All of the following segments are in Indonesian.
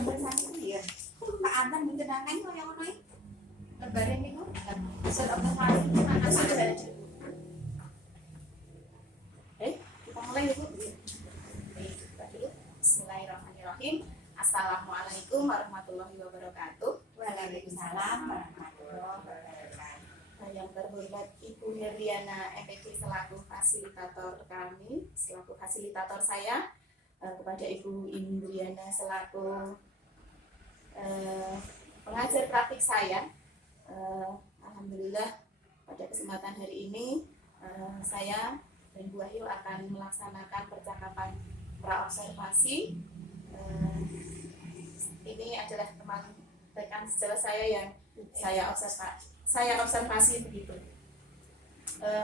gambar saniki ya. Tak anten mencenangkan koyo ngono iki. Lebare niku hasil observasi mana sudah ada. Kita mulai ya Bu. Bismillahirrahmanirrahim. Assalamualaikum warahmatullahi wabarakatuh. Waalaikumsalam warahmatullahi wabarakatuh. Yang terhormat Ibu Herdiana MPD selaku fasilitator kami, selaku fasilitator saya, kepada Ibu Indriana selaku pengajar praktik saya. Alhamdulillah pada kesempatan hari ini saya dan Bu Wahyu akan melaksanakan percakapan praobservasi. Ini adalah teman rekan sejawat saya yang saya observasi begitu.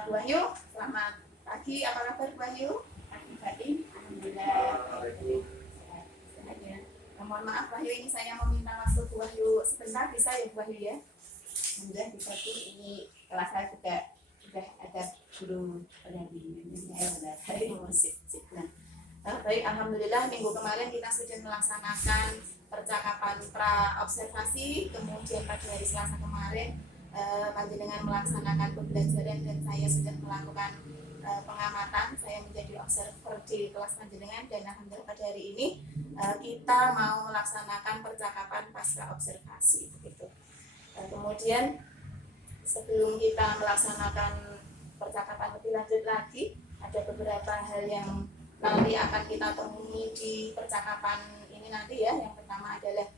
Bu Wahyu, selamat pagi. Apa kabar Bu Wahyu? Pagi, alhamdulillah. Sehat ya. Mohon maaf Wahyu, ini saya meminta waktu Bu Wahyu sebentar, bisa ya Bu Wahyu ya? Alhamdulillah bisa Bu. Ini kelas saya juga sudah ada guru pendampingan saya musik. Nah, baik, alhamdulillah minggu kemarin kita sudah melaksanakan percakapan pra-observasi, kemudian pada hari Selasa kemarin panjenengan melaksanakan pembelajaran dan saya sudah melakukan pengamatan. Saya menjadi observer di kelas panjenengan dan alhamdulillah pada hari ini kita mau melaksanakan percakapan pasca observasi begitu. Kemudian sebelum kita melaksanakan percakapan lebih lanjut lagi, ada beberapa hal yang nanti akan kita temui di percakapan ini nanti ya. Yang pertama adalah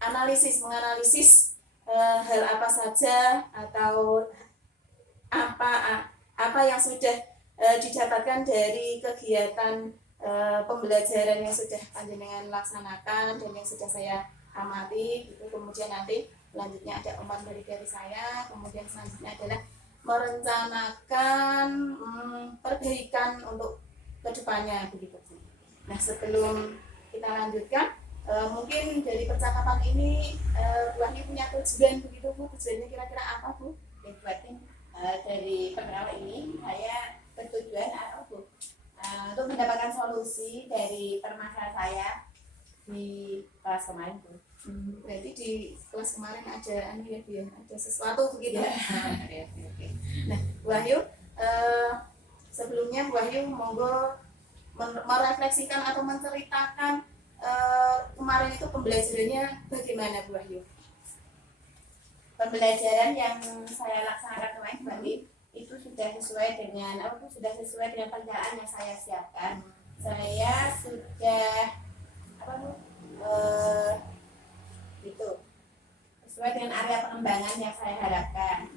menganalisis hal apa saja atau apa yang sudah didapatkan dari kegiatan pembelajaran yang sudah panjenengan laksanakan dan yang sudah saya amati gitu. Kemudian nanti selanjutnya ada umpan dari saya, kemudian selanjutnya adalah merencanakan perbaikan untuk kedepannya begitu. Nah, sebelum kita lanjutkan, mungkin dari percakapan ini Bu Wahyu punya tujuan begitu Bu. Tujuannya kira-kira apa Bu? Dari perkenalan ini saya bertujuan Bu, untuk mendapatkan solusi dari permasalahan saya di kelas kemarin Bu. Berarti di kelas kemarin ada ada sesuatu begitu. Oke. Nah, Bu Wahyu, sebelumnya Bu Wahyu monggo merefleksikan atau menceritakan kemarin itu pembelajarannya bagaimana Bu Wahyu? Pembelajaran yang saya laksanakan kemarin berarti itu sudah sesuai dengan perencanaan yang saya siapkan. Saya sudah sesuai dengan area pengembangan yang saya harapkan.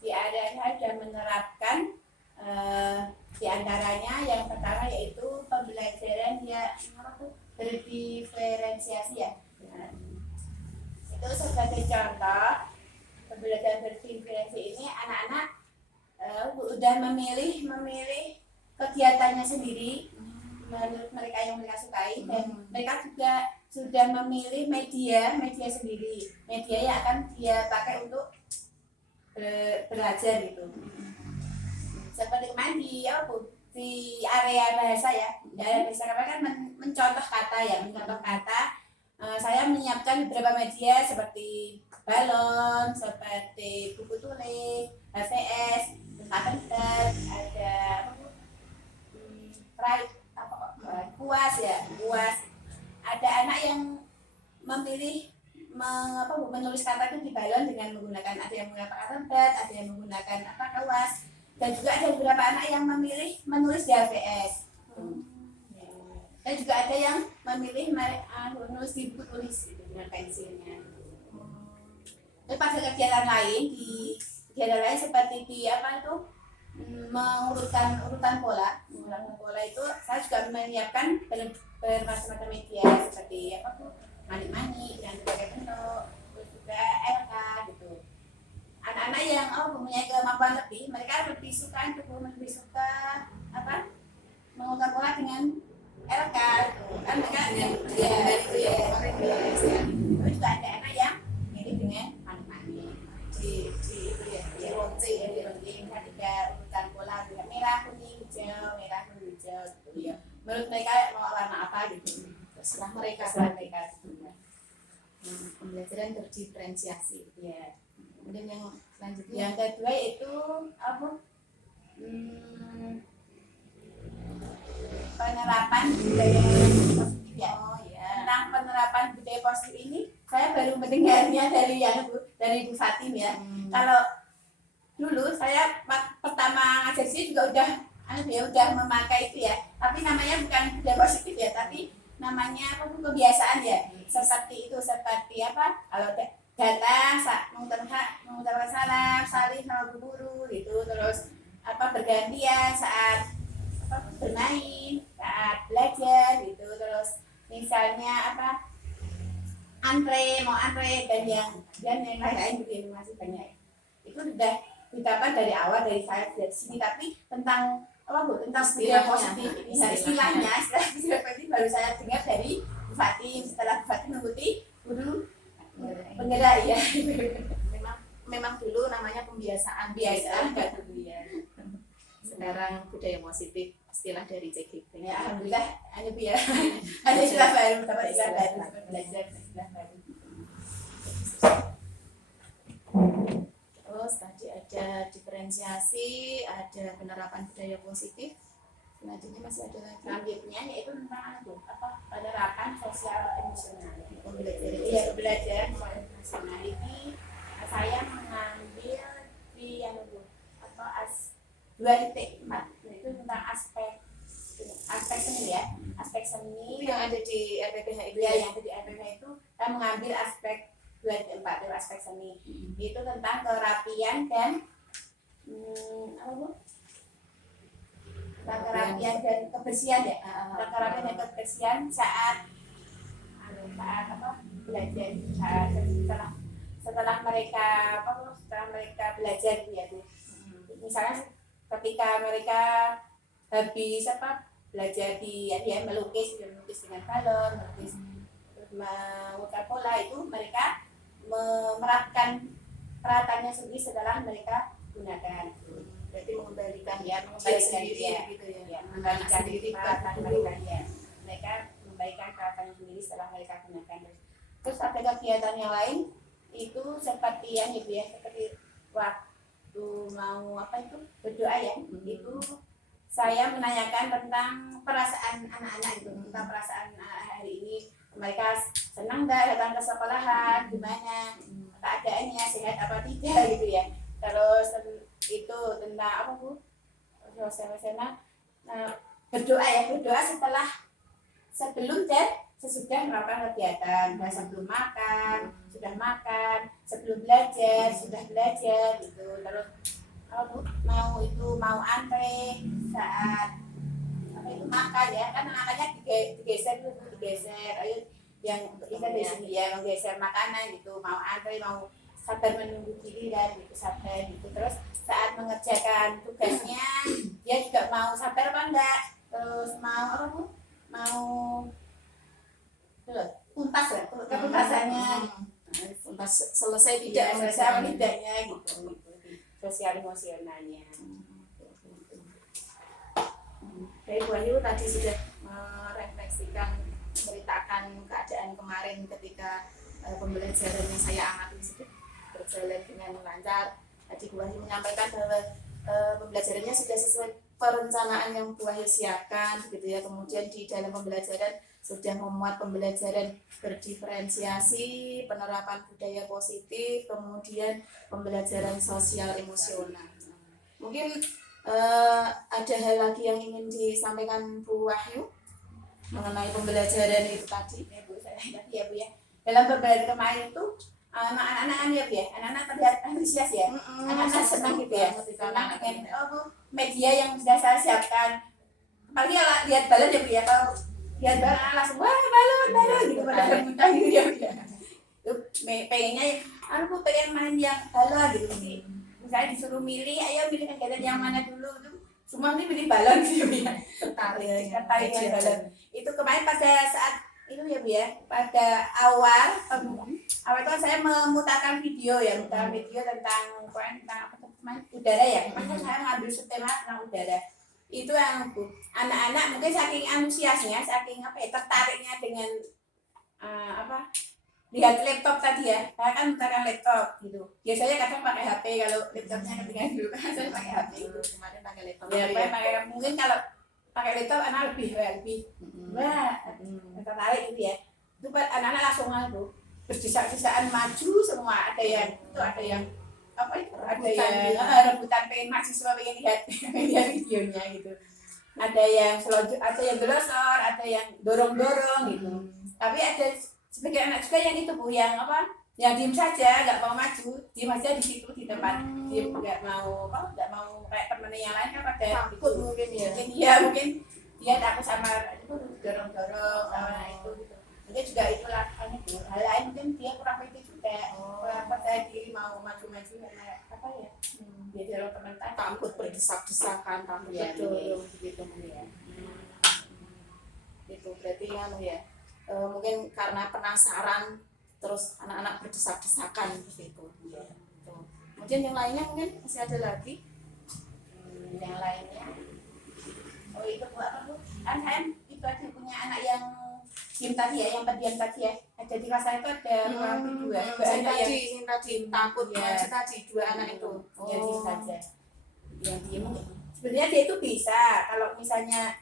Di area saya sudah menerapkan di antaranya yang pertama yaitu pembelajaran yang berdiferensiasi ya. Itu sebagai contoh pembelajaran berdiferensiasi ini anak-anak udah memilih kegiatannya sendiri menurut mereka yang mereka sukai dan mereka juga sudah memilih media sendiri, media yang akan dia pakai untuk belajar gitu. Seperti kemarin di area bahasa ya, kan mencontoh kata. Saya menyiapkan beberapa media seperti balon, seperti buku tulis, HVS, paper, ada kuas. Ada anak yang memilih menulis kata itu di balon dengan menggunakan, ada yang menggunakan kartet, ada yang menggunakan kawas, dan juga ada beberapa anak yang memilih menulis di HVS. Dan juga ada yang memilih menulis di buku tulis dengan pensilnya. Tapi pada kegiatan lain seperti di mengurutkan pola itu saya juga menyiapkan bermacam-macam media seperti manik-manik dan berbagai bentuk, terus juga LK gitu. Anak-anak yang mempunyai kemampuan lebih, mereka lebih suka mengurutkan pola dengan LK gitu. Kan mereka tapi juga ada anak yang mirip dengan manik-manik di runcing ketika urutan pola merah kuning hijau gitu ya. Menurut mereka mau warna apa gitu. terserah mereka. Pembelajaran berdiferensiasi. Ya. Kemudian yang selanjutnya Yang kedua itu apa? Penerapan budaya positif ya. oh ya. Tentang penerapan budaya positif ini saya baru mendengarnya dari Bu Fatim ya. Kalau dulu saya pertama ngajar sih juga udah memakai itu ya. Tapi namanya bukan budaya positif ya, tapi namanya kebiasaan ya. Seperti apa? Kalau datang mengucapkan salam, saling sama guru gitu, terus bergantian saat bermain, saat belajar gitu, terus misalnya mau antre dan yang lain-lain gitu, masih banyak. Itu sudah didapat dari awal dari saya dari sini, tapi tentang tentang budaya positif ini istilahnya ini baru saya dengar dari Bu Fatim setelah Bu Fatim mengikuti guru penggerak ya. Memang dulu namanya pembiasaan Enggak dulu ya. sekarang budaya positif istilah dari CGP. Ya alhamdulillah ada Bu ya. Ada istilah baru, dapat istilah baru, belajar istilah baru. Terus tadi ada diferensiasi, ada penerapan budaya positif. Selanjutnya masih ada lagi. Selanjutnya yaitu tentang penerapan sosial emosional. Pembelajaran. Iya, belajar emosional ini saya mengambil di 2.4 itu tentang aspek seni ya, aspek seni Itu yang ada di RPPH itu ya, yang ada di RPPH itu saya mengambil aspek 2.4 itu aspek seni. Itu tentang kerapian dan kerapian dan kebersihan ya, kerapian dan kebersihan saat belajar, setelah mereka belajar ya Bu. Misalnya ketika mereka habis belajar melukis dengan balon, melukis membuat pola, itu mereka menerapkan peratannya sendiri setelah mereka gunakan. Berarti mengembalikan sendiri ya, gitu ya, mengembalikan sendiri peralatan mereka ya. Mereka mengembalikan peralatan sendiri setelah mereka gunakan. Terus ada kegiatan yang lain itu seperti yang itu ya, seperti waktu mau berdoa ya, itu saya menanyakan tentang perasaan anak-anak itu, tentang perasaan hari ini, mereka senang nggak datang ke sekolahan, gimana keadaannya, sehat apa tidak gitu ya. Terus itu tentang suasana berdoa sebelum dan sesudah melakukan kegiatan, sebelum makan, sudah makan, sebelum belajar, sudah belajar gitu. Terus mau antre saat makan ya, kan makannya digeser, ayo yang kita di sini ya menggeser makanan gitu, mau antre, mau sabar menunggu giliran gitu, sabar gitu. Terus saat mengerjakan tugasnya dia juga mau sabar apa enggak, terus mau tuntas ya, ketuntasannya tuntas selesai tidaknya gitu, sosial emosionalnya. Dari Bu Ayu tadi sudah merefleksikan, menceritakan keadaan kemarin ketika pembelajaran yang saya amati sudah berjalan dengan lancar. Tadi Bu Ayu menyampaikan bahwa pembelajarannya sudah sesuai perencanaan yang Bu Ayu siapkan, begitu ya. Kemudian di dalam pembelajaran sudah memuat pembelajaran berdiferensiasi, penerapan budaya positif, kemudian pembelajaran sosial emosional. Mungkin ada hal lagi yang ingin disampaikan Bu Wahyu mengenai pembelajaran itu tadi? Ya Bu, ya Bu ya. Dalam pembelajaran kemarin itu anak-anak ya Bu ya, anak-anak terlihat antusias ya, anak-anak senang gitu ya, senang dengan media yang sudah saya siapkan. Apalagi lihat balon ya Bu ya, kalau lihat balon langsung wah balon gitu, pada rebutan gitu ya Bu ya. Pengennya aku pengen main yang balon gitu sih. Misalnya disuruh milih, ayo milih kegiatan yang mana dulu, itu semua ini pilih balon gitu ya, tertarik dengan balon. Itu kemarin pada saat itu ya Bu ya, pada awal itu saya memutarkan video tentang udara ya, makanya saya mengambil tema tentang udara. itu yang Bu, anak-anak mungkin saking antusiasnya, saking apa ya, tertariknya dengan apa, lihat laptop tadi ya, saya kan menggunakan laptop gitu. Biasanya kadang pakai HP, kalau laptopnya ketinggalan dulu kan saya pakai HP itu. Kemarin pakai laptop Ya, ya. pakai mungkin kalau pakai laptop anak lebih wah tertarik gitu ya. Itu anak-anak langsung itu berdesak-desakan maju semua, ada yang itu, ada yang apa itu, ada yang rebutan pengen mahasiswa, pengen lihat pengen lihat videonya gitu. Ada yang selonjor, ada yang gelosor, ada yang dorong-dorong gitu. Tapi ada sebagian anak juga yang itu Bu, yang apa, yang diem saja, nggak mau maju, diem aja di situ di tempat, diem, nggak mau apa, nggak mau kayak temennya yang lain kan pada Takut mungkin ya. mungkin dia takut sama itu, dorong-dorong sama itu gitu. Mungkin juga itulah itu hal lain, mungkin dia kurang pede juga, kurang percaya diri mau maju-maju karena apa ya, dia dorong teman tadi, Takut berdesak-desakan, takut ya, berdorong gitu ya. Itu berarti anu ya, mungkin karena penasaran terus anak-anak berdesak-desakan gitu. Kemudian yang lainnya mungkin masih ada lagi. yang lainnya. Oh itu Bu, apa Bu? Kan saya itu aja punya anak yang diam tadi ya, yang pendiam tadi ya. Ada di kelas saya itu ada kurang lebih dua anak yang Yang tadi takut ya, maju tadi, dua anak itu. yang diam saja. Yang diam sebenarnya dia itu bisa kalau misalnya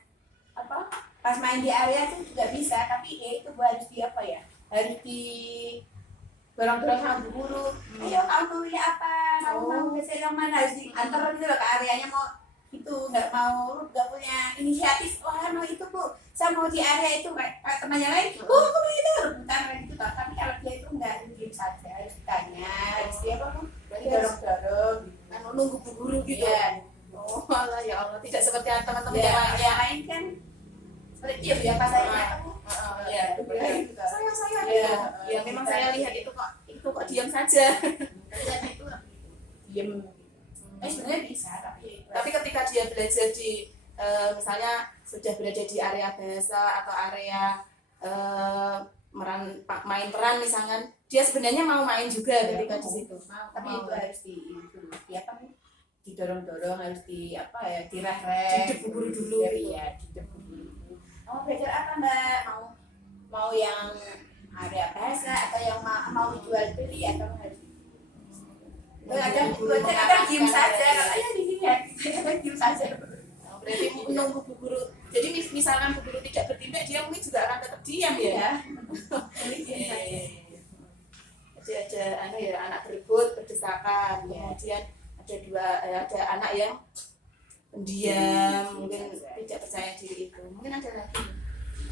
apa, pas main di area itu juga bisa, tapi ya itu harus di apa ya, harus di dorong-dorong sama bu guru. Ayo kamu mau pilih apa, kamu mau geser yang mana, harus diantar gitu loh ke areanya. Mau itu nggak punya inisiatif, wah mau itu Bu, saya mau di area itu, kayak temannya lain, kamu itu bukan gitu toh. Tapi kalau dia itu nggak, diem saja, harus ditanya, harus dia apa tuh, dorong-dorong Kan nunggu bu guru gitu. ya. Oh Allah, ya Allah, tidak seperti teman-teman Ya, yang lain ya. yang lain kan seperti itu ya, pas saya ketemu Ya, saya ya, ya memang saya lihat itu kok diam saja. itu diem. Sebenarnya bisa, Tapi ketika dia belajar di misalnya sudah berada di area bahasa atau area main peran misalkan, dia sebenarnya mau main juga ketika di situ. Tapi itu harus di apa, didorong-dorong, harus di apa ya, direh-reh, didebur dulu. Iya, didebur dulu. Mau belajar apa Mbak? Mau yang area bahasa atau yang mau jual beli, atau harus kadang diem saja, katanya di sini ya, diem saja. Berarti menunggu bu guru. Jadi misalkan bu guru tidak bertindak, dia mungkin juga akan tetap diam ya. Jadi ada anak berebut, berdesakan, kemudian ada anak yang pendiam, mungkin tidak percaya diri itu. Mungkin ada lagi.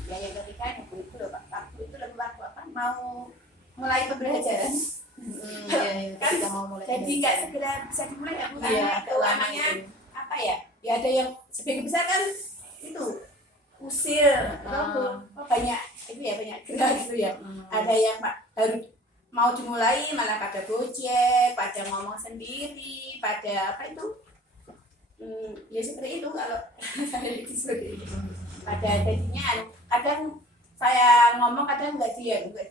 Ya yang ketika ibu itu loh Pak, waktu itu waktu apa mau mulai pembelajaran. Kan kita mau mulai. Jadi nggak segera bisa dimulai ya Bu. Iya, Anaknya apa ya? Ya ada yang sebagian besar kan itu usil, banyak itu ya, banyak gerak gitu ya. Ada yang baru mau dimulai malah pada gojek, pada ngomong sendiri, pada apa itu? Ya seperti itu kalau saya itu seperti itu. Pada jadinya kadang saya ngomong kadang nggak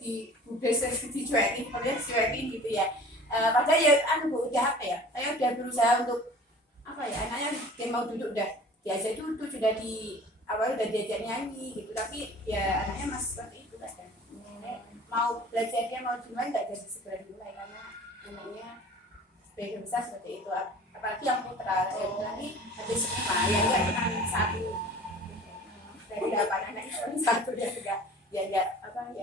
dibubes, dicuekin gitu ya. Padahal ya Bu, udah apa ya, saya udah berusaha untuk apa ya, anaknya dia mau duduk udah diajak duduk, sudah di awal udah diajak nyanyi gitu, tapi ya anaknya masih seperti itu kadang. Mau belajar, dia mau dimulai nggak jadi segera dimulai karena anaknya sebagian besar seperti itu. Apalagi yang putra, yang lagi habis SMA ya nggak cuma satu dari 8 anak itu satu, dia juga ya nggak apa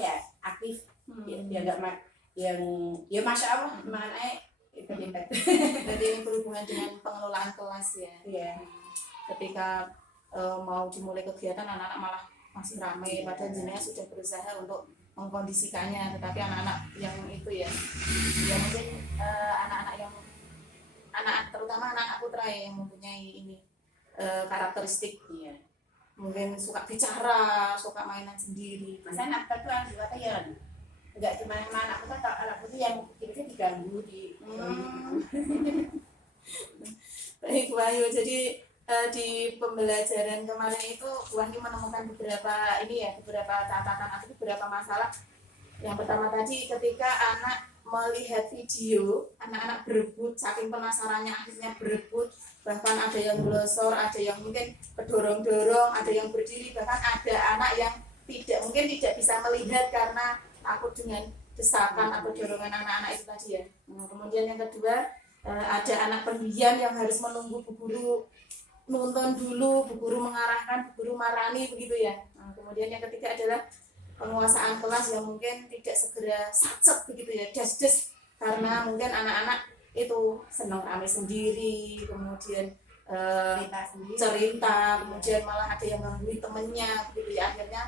ya aktif, dia nggak yang ya masya Allah mana itu hebat. Jadi ini berhubungan dengan pengelolaan kelas ya. Iya. Ketika mau dimulai kegiatan, anak-anak malah masih ramai, padahal jenengan sudah berusaha untuk mengkondisikannya, tetapi anak-anak yang itu ya mungkin anak terutama anak putra ya, yang mempunyai ini karakteristik ya, mungkin suka bicara, suka mainan sendiri. Masa anak putra tuh yang juga ya nggak cuma anak putra, atau anak putri yang tiba-tiba diganggu di Baik Bu Ayu, jadi di pembelajaran kemarin itu Bu Ayu menemukan beberapa catatan atau beberapa masalah. Yang pertama tadi, ketika anak melihat video anak-anak berebut, saking penasarannya akhirnya berebut, bahkan ada yang glosor, ada yang mungkin kedorong-dorong, ada yang berdiri, bahkan ada anak yang tidak bisa melihat karena takut dengan desakan atau dorongan anak-anak itu tadi ya. Kemudian yang kedua, ada anak pendiam yang harus menunggu bu guru nonton dulu, bu guru mengarahkan, bu guru marani begitu ya. Kemudian yang ketiga adalah penguasaan kelas yang mungkin tidak segera satset begitu ya, des karena mungkin anak-anak itu senang rame sendiri, kemudian cerita, kemudian malah ada yang mengganggu temennya begitu ya. Akhirnya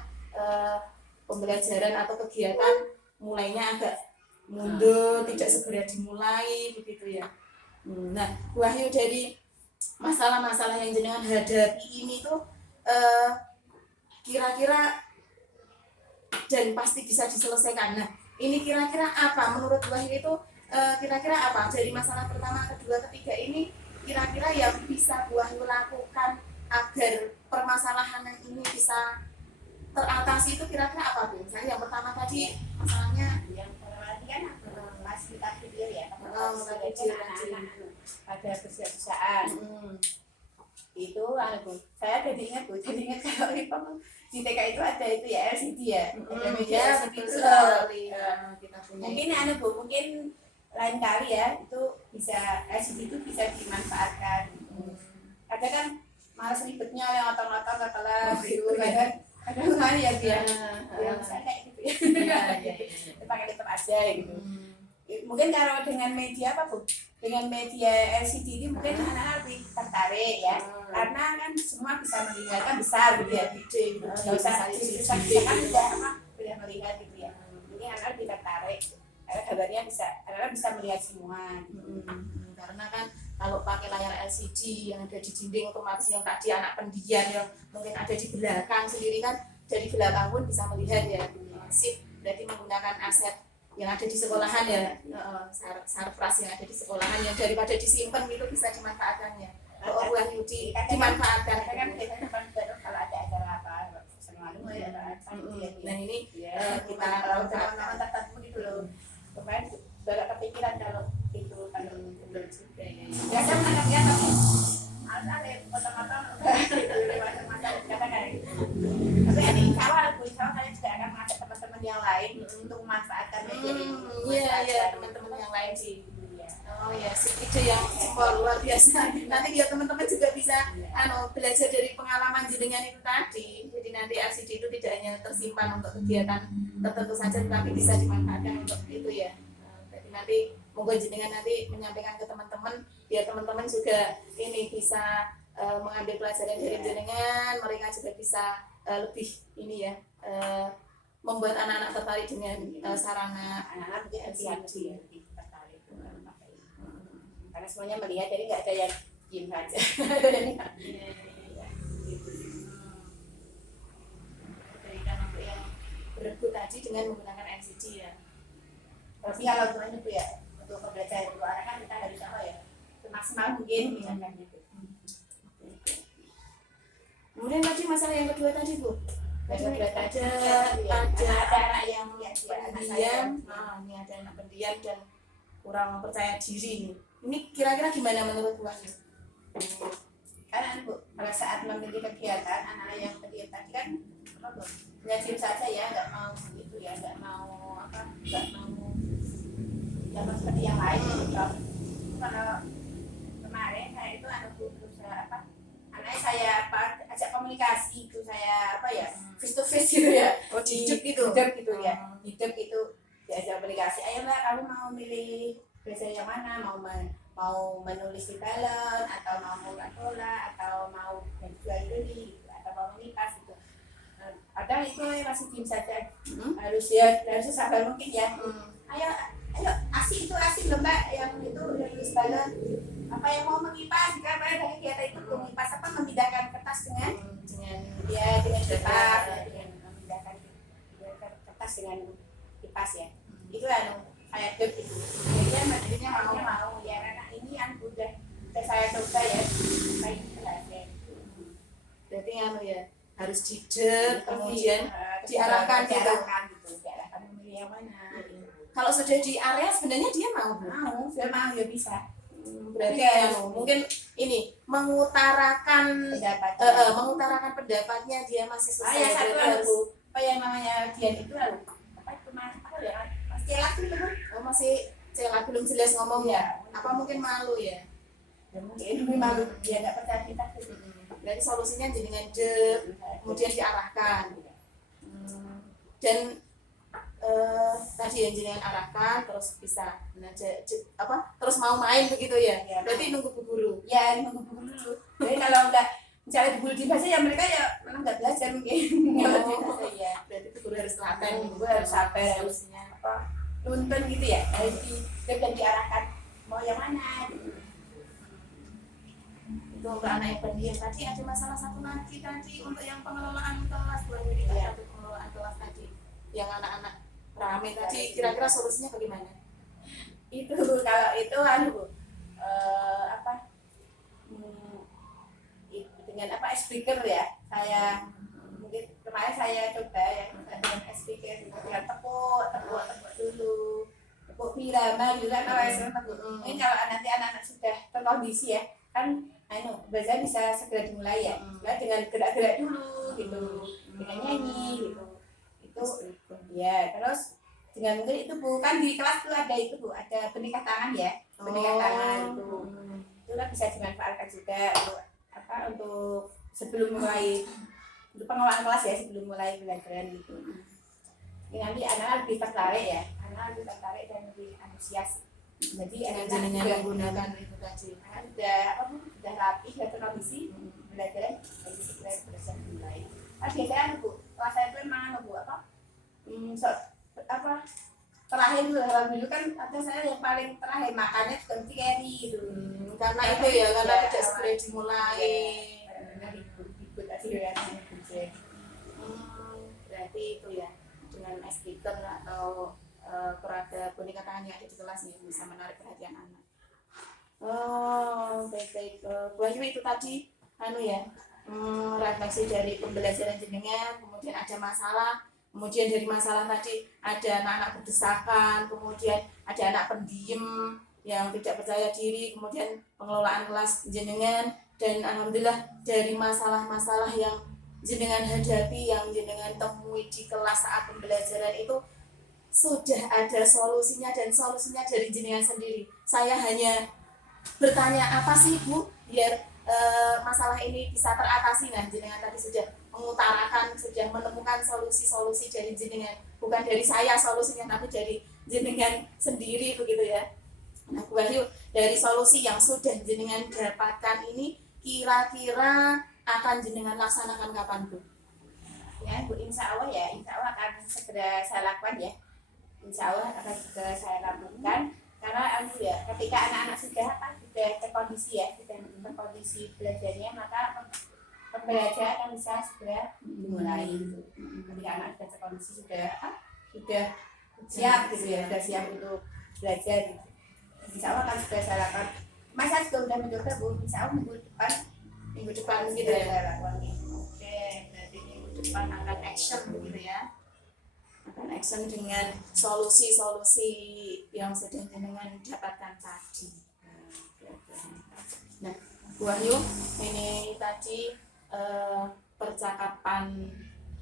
pembelajaran atau kegiatan mulainya agak mundur, tidak segera dimulai begitu ya. Nah, Wahyu, dari masalah-masalah yang jenengan hadapi ini tuh kira-kira dan pasti bisa diselesaikan. Nah, ini kira-kira apa menurut Wahyu itu, kira-kira apa dari masalah pertama, kedua, ketiga ini kira-kira yang bisa Wahyu lakukan agar permasalahan ini bisa teratasi itu kira-kira apa tuh? Misalnya yang pertama tadi masalahnya yang pertama tadi kan masih kita pikir ya, anak-anak ada kerja-kerjaan itu saya jadi ingat kalau di TK itu ada itu ya LCD ya, ada media LCD itu kita punya mungkin mungkin lain kali ya itu bisa LCD itu bisa dimanfaatkan. Ada kan malas ribetnya yang otot-otot ke kelas gitu kan, ada kali ya dia yang saya kayak gitu ya, pakai laptop aja gitu. Mungkin kalau dengan media apa Bu? Dengan media LCD ini mungkin anak-anak lebih tertarik ya, karena kan semua bisa melihat, kan besar gitu ya, nggak usah kan bisa melihat gitu ya. Mungkin anak lebih tertarik, karena gambarnya anak bisa melihat semua. Karena kan kalau pakai layar LCD yang ada di dinding otomatis yang tadi anak pendiam yang mungkin ada di belakang sendiri kan dari belakang pun bisa melihat ya. Sip, berarti menggunakan aset yang ada di sekolahan ya, sarpras yang ada di sekolahan yang daripada disimpan gitu bisa dimanfaatkannya. Wahyu dimanfaatkan kan biasanya kalau ada acara apa selalu ya. Nah ini kita kalau teman-teman tertentu gitu loh, kemarin baru kepikiran kalau itu kalau betul juga ya saya menangkap ya, tapi harus ada potong-potong masa-masa kata kayak gitu. Tapi ini insya Allah saya juga akan mengajak teman-teman yang lain untuk memanfaatkan media ini. Iya teman-teman yang lain sih. Oh ya, ide yang luar biasa. Nanti biar teman-teman juga bisa belajar dari pengalaman jenengan itu tadi. Jadi nanti LCD itu tidak hanya tersimpan untuk kegiatan tertentu saja, tetapi bisa dimanfaatkan untuk itu ya. Jadi nanti monggo jenengan nanti menyampaikan ke teman-teman biar teman-teman juga ini bisa mengambil pelajaran dari jenengan. Mereka juga bisa lebih ini ya, membuat anak-anak tertarik dengan sarana anak-anak lebih tertarik karena semuanya melihat, jadi nggak ada yang diam saja. Berikan untuk yang berebut tadi dengan menggunakan LCD ya. Tapi kalau untuk itu ya untuk pembelajaran untuk anak kan kita harus apa ya semaksimal mungkin misalkan gitu. Kemudian tadi masalah yang kedua tadi Bu, ada anak yang pendiam, ini ada anak pendiam dan kurang percaya diri. Ini kira-kira gimana menurut Bu? Karena Bu, pada saat memiliki kegiatan anak yang pendiam tadi kan belajar saja ya, nggak mau itu ya, nggak mau seperti yang lain gitu. Kalau kemarin saya itu berusaha anaknya saya ajak komunikasi itu, saya face to face gitu ya, hidup gitu ya, hidup itu diajak komunikasi. Ayo Mbak, kamu mau milih belajar yang mana, mau menulis di balon atau mau buka bola atau mau jual beli atau mau menipas gitu. Kadang itu masih diem saja, harus sabar mungkin ya. Ayo asik loh Mbak, yang itu menulis balon. Apa yang mau mengipas, jika ada kegiatan itu mengipas memindahkan kertas dengan kipas, dengan memindahkan kertas dengan kipas ya. Itu kayak dep itu. Jadinya mau ya, karena ini yang udah saya coba ya, baik berhasil. Berarti ya harus didep, kemudian diarahkan gitu, diarahkan memilih yang mana. Kalau sudah di area sebenarnya dia mau ya bisa. Berarti Iya. mungkin ini mengutarakan mengutarakan pendapatnya dia masih susah. Ya satu berarti harus apa yang namanya Dian itu apa itu apa ya pasti laki itu masih celak belum jelas ngomongnya. ya Apa mungkin malu ya? mungkin malu dia nggak percaya kita gitu. Berarti solusinya jenengan kemudian diarahkan. Dan tadi yang jenengan arahkan terus bisa terus mau main begitu ya? Ya, Berarti nunggu bu guru. Ya nunggu dulu. Jadi kalau nggak misalnya di di bahasa ya mereka ya memang nggak belajar mungkin. Ya. Berarti bu guru harus telaten, Bu guru harus sabar, solusinya. Nuntun gitu ya. Jadi diarahkan mau yang mana. Itu untuk anak yang pendiam tadi ada masalah satu lagi tadi untuk yang pengelolaan kelas satu pengelolaan kelas tadi yang anak-anak rame tadi kira-kira solusinya bagaimana? Itu kalau itu dengan speaker ya saya mungkin kemarin saya coba ya dengan speaker dengan tepuk dulu tepuk birama gitu kan mungkin kalau nanti anak-anak sudah terkondisi ya kan belajar bisa segera dimulai ya dengan gerak-gerak dulu gitu dengan nyanyi gitu itu ya terus dengan mungkin itu Bu kan di kelas tuh ada itu Bu ada pernikahan tangan ya pernikahan tangan itu kan bisa dimanfaatkan juga untuk sebelum mulai untuk pengelolaan kelas ya sebelum mulai pelajaran gitu ini nanti anak lebih tertarik ya anak lebih tertarik dan lebih antusias jadi anak jenengan menggunakan itu tadi sudah rapi sudah terkondisi belajar jadi segera belajar mulai biasanya Bu kelas saya itu emang Bu terakhir dulu kan ada saya yang paling terakhir makannya sudah mesti carry gitu karena itu ya karena tidak segera dimulai ikut aja berarti itu ya dengan speaker atau perada boneka tangan yang ada di kelas nih bisa menarik perhatian anak. Baik Bu Ayu itu tadi refleksi dari pembelajaran jenengan kemudian ada masalah. Kemudian dari masalah tadi ada anak-anak berdesakan, kemudian ada anak pendiam yang tidak percaya diri, kemudian pengelolaan kelas jenengan dan alhamdulillah dari masalah-masalah yang jenengan hadapi, yang jenengan temui di kelas saat pembelajaran itu sudah ada solusinya dan solusinya dari jenengan sendiri. Saya hanya bertanya apa sih Bu biar masalah ini bisa teratasi. Nah jenengan tadi sudah mengutarakan, sudah menemukan solusi-solusi dari jenengan, bukan dari saya solusinya tapi dari jenengan sendiri begitu ya. Nah Bu Wahyu, dari solusi yang sudah jenengan dapatkan ini kira-kira akan jenengan laksanakan kapan Bu? Ya Bu, insya Allah akan segera saya lakukan ya. Insya Allah akan segera saya lakukan karena ya ketika anak-anak sudah terkondisi ya, sudah terkondisi belajarnya maka pembelajaran akan bisa segera dimulai gitu. Ketika anak sudah terkondisi sudah siap gitu ya, sudah siap untuk belajar gitu. Insya Allah akan segera saya lakukan. Masa sudah mencoba Bu, insya Allah minggu depan gitu ya saya lakukan. Oke, berarti minggu depan akan action begitu ya. Akan action dengan solusi-solusi yang sudah jenengan dapatkan tadi. Nah, Bu Wahyu, ini tadi percakapan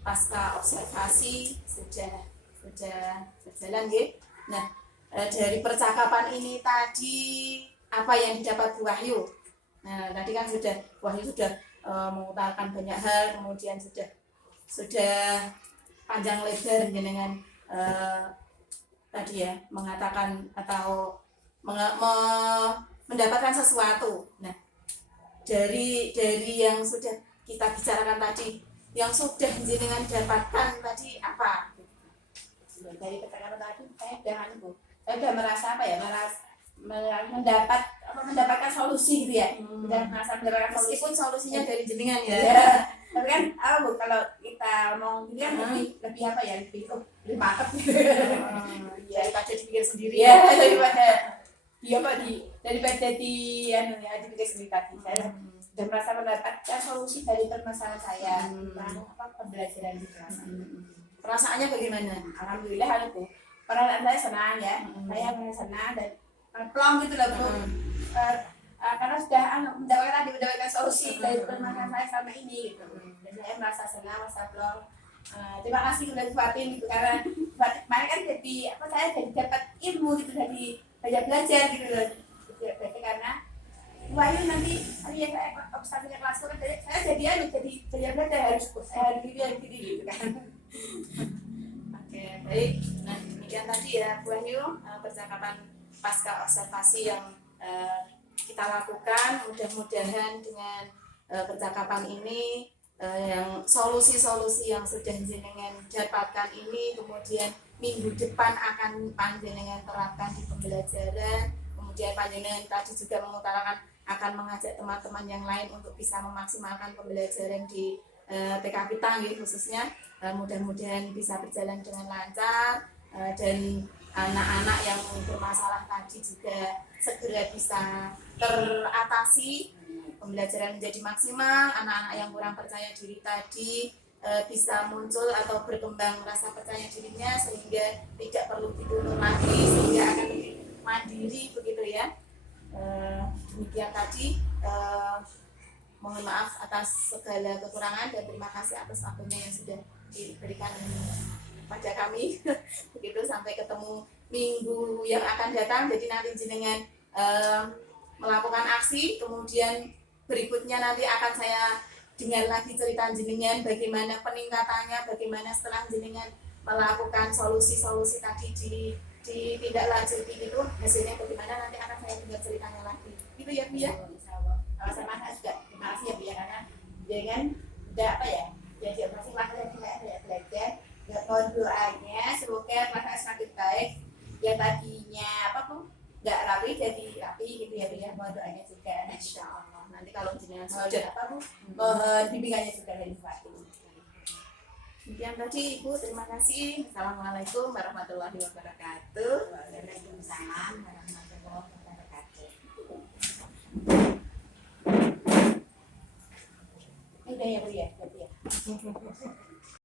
pasca observasi sudah berjalan gitu. Nah, dari percakapan ini tadi apa yang didapat Bu Wahyu? Nah, tadi kan Bu Wahyu sudah mengutarakan banyak hal, kemudian sudah panjang lebar jenengan tadi ya mengatakan atau mendapatkan sesuatu. Nah, dari yang sudah kita bicarakan tadi, yang sudah jenengan dapatkan tadi apa? Dari kata-kata tadi saya sudah merasa mendapatkan solusi gitu ya. Sudah merasa mendapatkan solusi. Meskipun solusinya dari jenengan ya. Tapi kan Bu, kalau kita ngomong gitu kan lebih mantap gitu. Daripada dipikir sendiri. Ya, daripada dipikir sendiri tadi. Saya sudah merasa mendapatkan solusi dari permasalahan saya tentang pembelajaran di kelas. Perasaannya bagaimana? Alhamdulillah Bu. Perasaan saya senang ya. Saya merasa senang dan plong gitu loh Bu. karena sudah mendapatkan solusi dari permasalahan saya selama ini gitu. Dan saya merasa senang, merasa plong. Terima kasih sudah dibuatin gitu, karena kemarin kan jadi saya jadi dapat ilmu gitu, dari belajar gitu loh. Berarti karena Wahyu nanti ya saya obstacle kelas kan saya jadi belajar harus gini gitu kan. Oke, baik. Nah, demikian tadi ya Bu Wahyu, percakapan pasca observasi yang kita lakukan. Mudah-mudahan dengan percakapan ini yang solusi-solusi yang sudah jenengan dapatkan ini kemudian minggu depan akan panjenengan terapkan di pembelajaran. Kemudian panjenengan tadi juga mengutarakan akan mengajak teman-teman yang lain untuk bisa memaksimalkan pembelajaran di TK kita khususnya. Mudah-mudahan bisa berjalan dengan lancar dan anak-anak yang bermasalah tadi juga segera bisa teratasi, pembelajaran menjadi maksimal, anak-anak yang kurang percaya diri tadi bisa muncul atau berkembang rasa percaya dirinya sehingga tidak perlu dituntut lagi, sehingga akan lebih mandiri begitu ya. Demikian tadi, mohon maaf atas segala kekurangan dan terima kasih atas waktunya yang sudah diberikan pada kami. Begitu, sampai ketemu minggu yang akan datang. Jadi nanti jenengan melakukan aksi, kemudian berikutnya nanti akan saya dengar lagi cerita jenengan bagaimana peningkatannya, bagaimana setelah jenengan melakukan solusi-solusi tadi ditindaklanjuti itu hasilnya bagaimana, nanti akan saya dengar ceritanya lagi gitu ya Bu ya. Kalau sama saya juga terima kasih ya Bu ya, karena dengan jadi operasi kelas saya belajar, mohon doanya semoga kelas semakin baik, yang tadinya nggak rapi jadi rapi gitu ya Bu ya. Mohon doanya juga, Insya Allah nanti kalau jenengan mohon sudah mohon bimbingannya juga dari Fatih. demikian tadi Ibu, terima kasih. Assalamualaikum warahmatullahi wabarakatuh. Waalaikumsalam warahmatullahi wabarakatuh. Udah ya Bu ya, berarti ya.